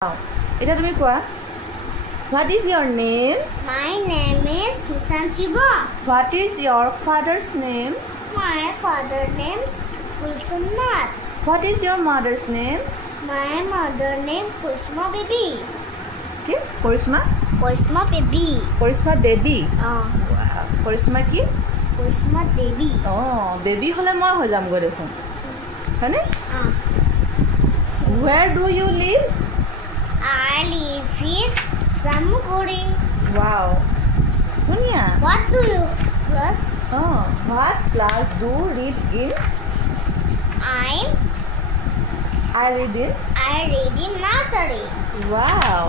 Ita tumi koa. What is your name? My name is Nishan Shiva. What is your father's name? My father's name is Kulsum Nath. What is your mother's name? My mother's name Kusma Baby. Okay, Karisma? Kusma Baby. Karisma baby. Karisma ki? Kusma Devi. Oh, baby hole moi ho jam go dekhun. Hane? Where do you live? I live in Jamuguri. Wow. Dunia. What do you plus? Oh, what class do you read in? I read in nursery. Wow.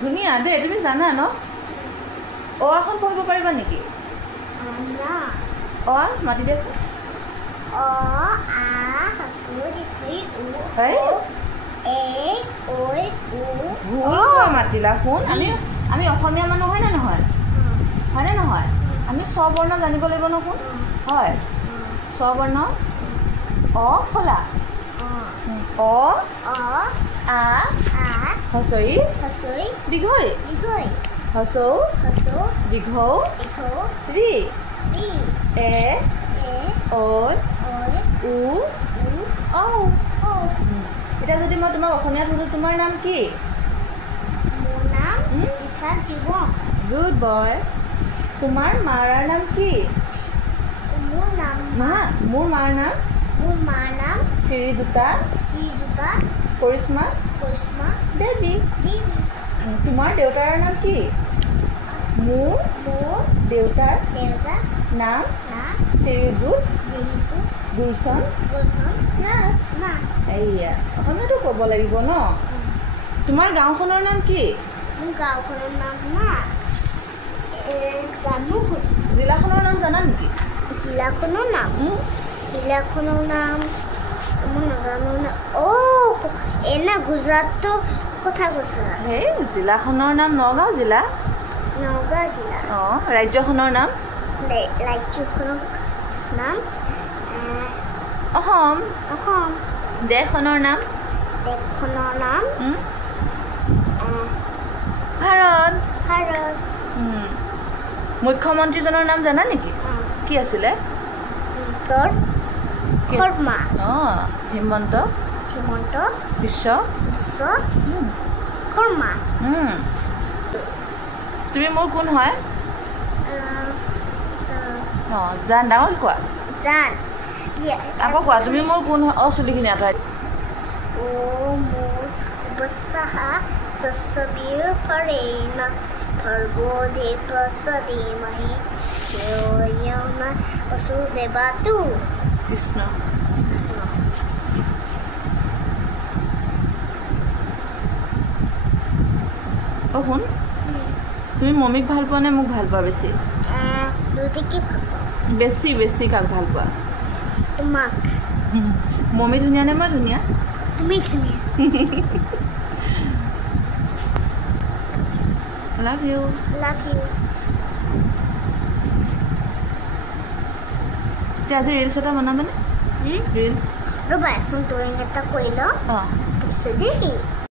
Dunia, de tumi jana no? O akhon poribo pariba niki? Na. O mati desu. O a hasuri kai u. Hey? A oi u. O matila phone. Ami অসমীয়া মানুহ হয় না নহয়? হয় না নহয়? আমি স্ববৰ্ণ জানিব লাগিব ন কোন? হয়। স্ববৰ্ণ অ খোলা। অ আ হসই দীঘই হসৌ দীঘৌ ৰি এ ঐ উ ঔ এটা যদি মই তোমাক অসমীয়াত সুধো তোমাৰ নাম কি? মোৰ নাম নিশান শিৱ। Good boy. তোমাৰ মাৰ নাম কি? মোৰ নাম মোৰ মাৰ নাম শ্ৰীযুতা কৰিশ্মা দেৱী। তোমাৰ দেউতাৰ নাম কি? মোৰ দেউতাৰ নাম শ্ৰীযুত গুলচন নাথ। এইয়া অসমীয়াটো ক'ব লাগিব ন। তোমাৰ গাঁওখনৰ নাম কি? মোৰ গাঁওখনৰ নাম জামুগুৰি। জিলাখনৰ নাম জানা নেকি? জিলাখনৰ নাম মই নাজানো না। এনে গুজৰাটৰ কথা কৈছা? সেই জিলাখনৰ নাম নগাঁও জিলা। নগাঁও জিলা। ৰাজ্যখনৰ নাম? ৰাজ্যখনৰ নাম অসম। দেশখনৰ নাম? ভাৰত। মুখ্যমন্ত্ৰীজনৰ নাম জানা নেকি? কি আছিলে? হিমন্ত বিশ্ব শৰ্মা। তুমি মোৰ কোন হয়? জান ডাঙৰ কি কোৱা? আকৌ কোৱা তুমি মোৰ কোন হয়? চুলিখিনি আঁতৰাই কৃষ্ণ। শুন, তুমি মমিক ভাল পোৱা নে মোক ভাল পোৱা বেছি? বেছি কাক ভাল পোৱা? তোমাক। মমি ধুনীয়া নে মই ধুনীয়া? তুমি ধুনীয়া। Love you. আজি ৰিলছ এটা বনাবানে? ৰিলছ ৰ'বা এখন ড্ৰয়িং এটা কৰি লওঁ।